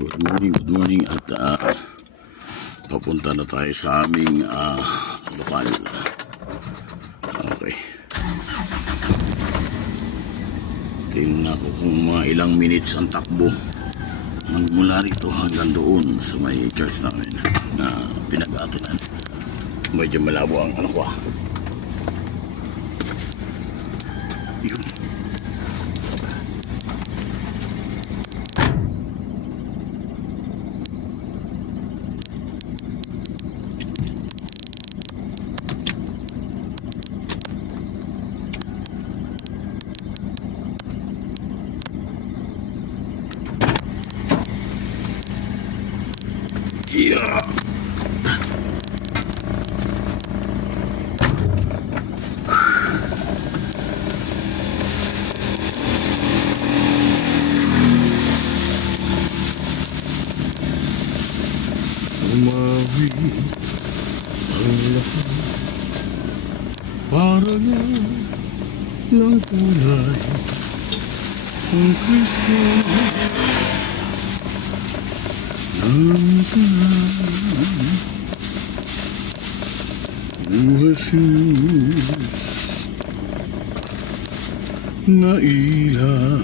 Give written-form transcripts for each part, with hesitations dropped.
Good morning at papunta na tayo sa aming lokal. Okay. Tingnan ko kung mga ilang minutes ang takbo mula rito hanggang doon sa may church namin na pinag-aatunan. Medyo malabo ang ano ko. Yun. Yeah. Umawi ang lahat para na lang kulay ang Kristo. Jesus na ilaw.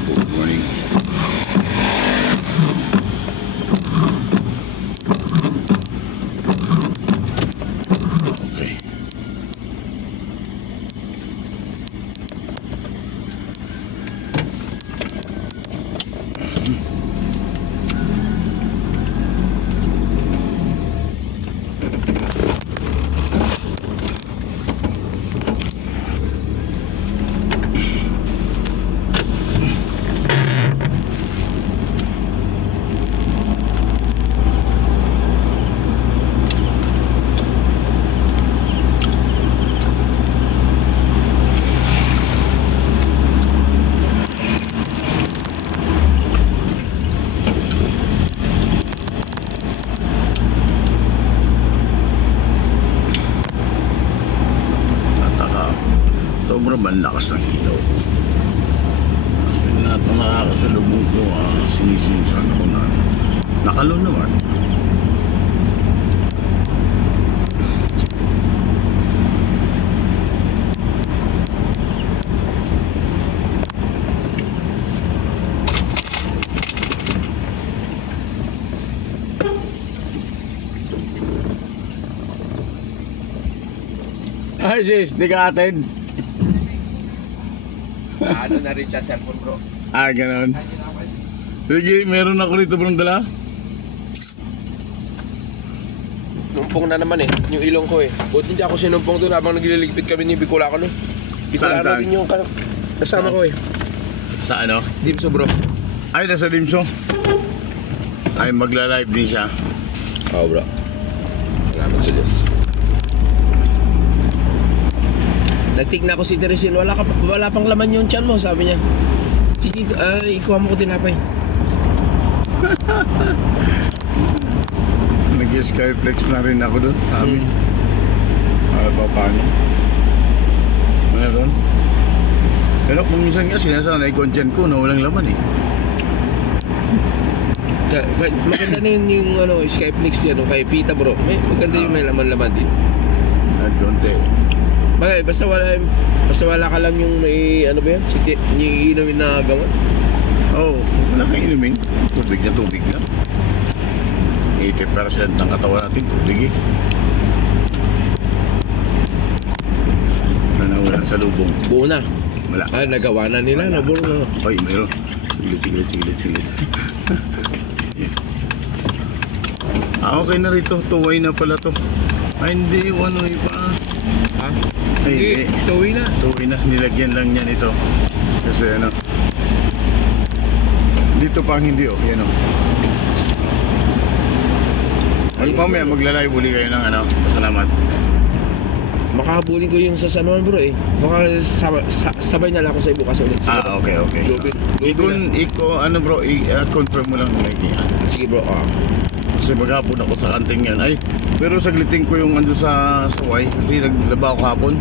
Good morning. Okay. Sobrang malakas ng ilaw ko. Kasi lahat ng nakakasalubong ko sinisinsan ako na nakalo naman. Ay sis, di ka atin. Ano na rin siya cellphone bro? Ganon. Sige, meron ako rito bro dala. Numpong na naman yung ilong ko Buti hindi ako sinumpong doon habang nagliligpit kami ni Bicola ko Bicola din yung kasama ko Sa ano? Dimso bro. Ay, nasa Dimso. Ay, magla-live din siya. Oo bro. Salamat sa Diyos. Nagtigna ko si Teresin, wala pang laman yung tiyan mo, sabi niya. Sige, ikuha mo ko tinapay. Nag-skyflex na rin ako doon sa amin. Paano? Meron. Pero kung minsan nga sinasanay content ko na walang laman Maganda na yung skyflex yan, kay Pita bro. Maganda yung may laman-laman din. Konti. Bagay, basta wala ka lang yung may ano ba yan? Iinumin na gamot. Oo, wala kang inumin. Tubig lang. 80% ng katawan natin tubig Sana walang salubong. Buo na. Wala. Nagawa na nila. Nabuo na. Ay, mayroon. Siglit. Okay na rito. Tuway na pala to. Ay, hindi. One way pa. Hindi, tuwi na. Nilagyan lang niyan ito. Kasi dito pa hindi yan mamaya maglalay uli kayo ng pasalamat. Makahabulin ko yung sa San Juan bro Baka sabay na lang ako sa bukas ulit. Okay. Iko bro, i-confirm mo lang lagi. Sige bro. Kasi maghapon ako sa kanting yan. Ay, pero saglitin ko yung ando sa saway kasi naglaba ako hapon.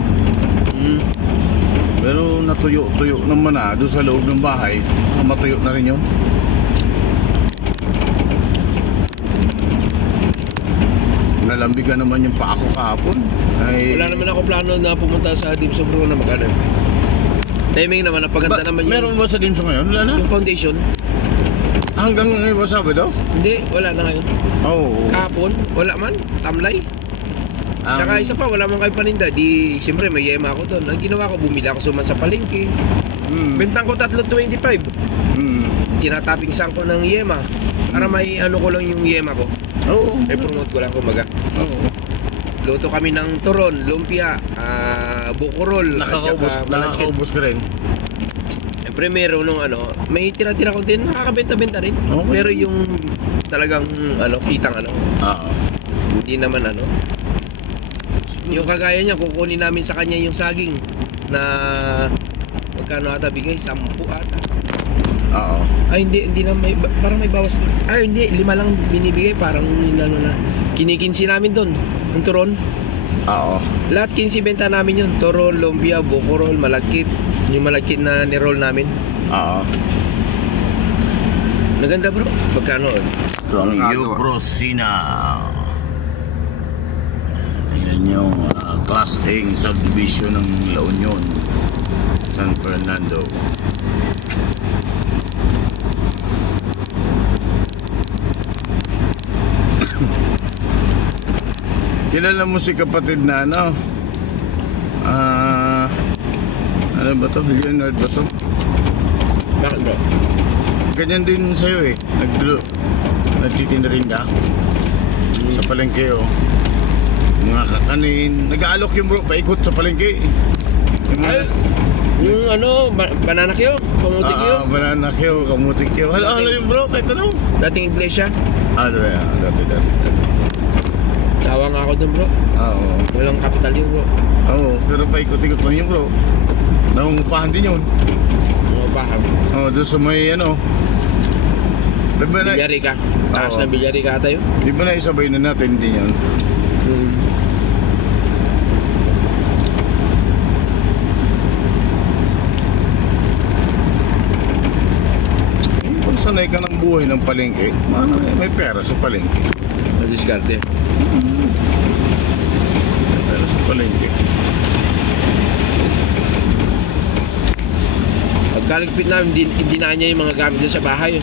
Pero natuyo-tuyo naman doon sa loob ng bahay. Matuyo na rin yun. Nalambigan naman yung paa ko kahapon. Ay, Wala naman ako plano na pumunta sa Dimsum bro na mag-ano. Timing naman, napaganda naman yung... meron ba sa Dimsum ngayon? Wala na. Yung foundation. Hanggang ngayon ba Sabado? Hindi, wala na ngayon. Oo. Kahapon, wala man. Tamlay. Tsaka isa pa, wala man kayo paninda. Di, siyempre may yema ako doon. Ang ginawa ko, bumili ako suman sa palengke. Bentang ko 3.25. Tinatapping sang ko ng yema. Para may ano ko lang yung yema ko. Oo. May promote ko lang kumbaga. Oo. Luto kami ng turon, lumpia, bukurol. Nakakaubos ka rin. Siyempre meron nung ano, may tira-tira ko din, nakakabenta-benta rin. Okay. Pero yung talagang ano, kitang ano. Oo. Hindi naman ano. Yung kagaya niya, kukunin namin sa kanya yung saging na magkano ata bigay? 10 ata. Oo. Ay hindi na may parang may bawas. Ay hindi, 5 lang binibigay, parang ano na. Kinikinsi namin doon, ng turon. Oo. Lahat 15 benta namin yun. Turon, lumpia, bukurol, malagkit. Yung malagkit na ni-roll namin. Oo. Naganda bro. Magkano? Ito ang Euprosina. Yan yung Class A subdivision ng La Union, San Fernando. Kilala mo si kapatid na ano? Ano ba to? Leonard ba to? Bakit bro? Ganyan din sa'yo eh. Nagtitinda rin ka sa palengke oh. Mga kakanin. Nag-aalok yung bro, paikot sa palengke. Yung ano, banana kyo, kamutik kyo. Banana kyo, kamutik kyo. Halo yung bro, kahit ano. Dating iglesia. Dati. Tawa nga ako dun bro. Oo. Walang kapital yun bro. Oo, pero paikot-ikot lang yun bro. Nangungupahan din yun. Ano pa? Oo, doon sa may ano. Diba na, Bilyarika. Taas Oo. na Bilyarika ata yun. di ba na isabay na natin din yan? Kung sanay ka ng buhay ng palengke, may pera sa palengke. Madiskarte. May pera sa palengke. Pagkaligpit namin, hindi na niya yung mga gamit doon sa bahay.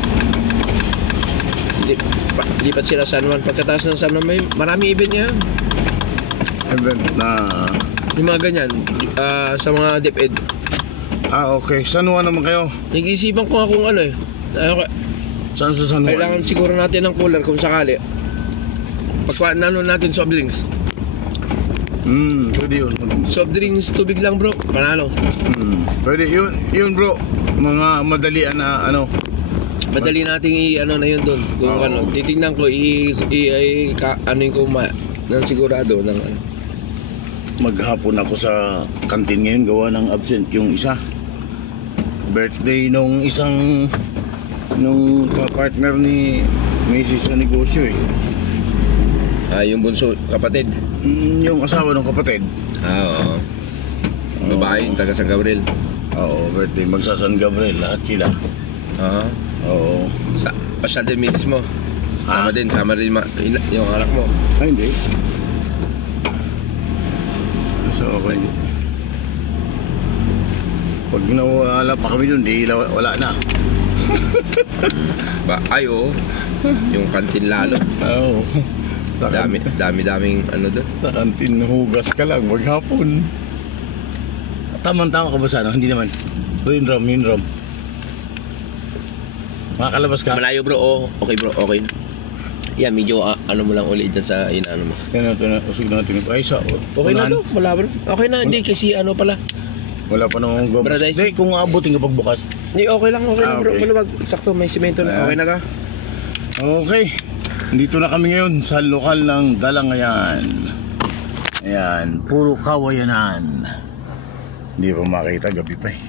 Lipat sila San Juan. Pagkataas ng San Juan, may maraming event niya. Event na... Yung mga ganyan, sa mga DepEd. okay. San Juan naman kayo? Nag-iisipan ko nga kung ano eh. Saan sa San Juan? Kailangan siguro natin ng cooler kung sakali. Pagkuha natin soft drinks. Pwede yun. Soft drinks, tubig lang bro. Panalo. Pwede yun bro. Mga madalian na ano. Madali nating ano na yun doon. Kung Oo. ano, titingnan ko ano yung kuma ng sigurado ng ano. Maghapon ako sa kantin ngayon, gawa ng absent yung isa. Birthday nung partner ni Macy's sa negosyo eh. Yung bunso kapatid. Yung asawa ng kapatid. Oo. Babae, taga San Gabriel. Oo, birthday. Magsa San Gabriel, lahat sila. Oo. Pasyal din misis mo. Sama din yung anak mo. Ay, hindi. So, okay. Pag nawala pa kami dun, wala na. Oo. Yung kantin lalo. Oo. Daming ano doon. Sa kantin, hugas ka lang maghapon. Tama ka ba sa ano? Hindi naman. Yun rom. Makakalabas ka? Malayo bro, okay bro, okay. Yan, medyo ano mo lang ulit dyan sa inaano mo. Yan na, usog natin. Ay, Okay na bro, wala bro. Okay na, hindi kasi ano pala. Wala pa namang gobos. Hindi, kung aabutin ka pagbukas. Hindi, okay lang bro. Okay. Maluwag, sakto, may simento na. Okay na ka? Okay. Dito na kami ngayon sa lokal ng Dalangayan. Ayan, puro kawayanan. Hindi pa makita, gabi pa eh.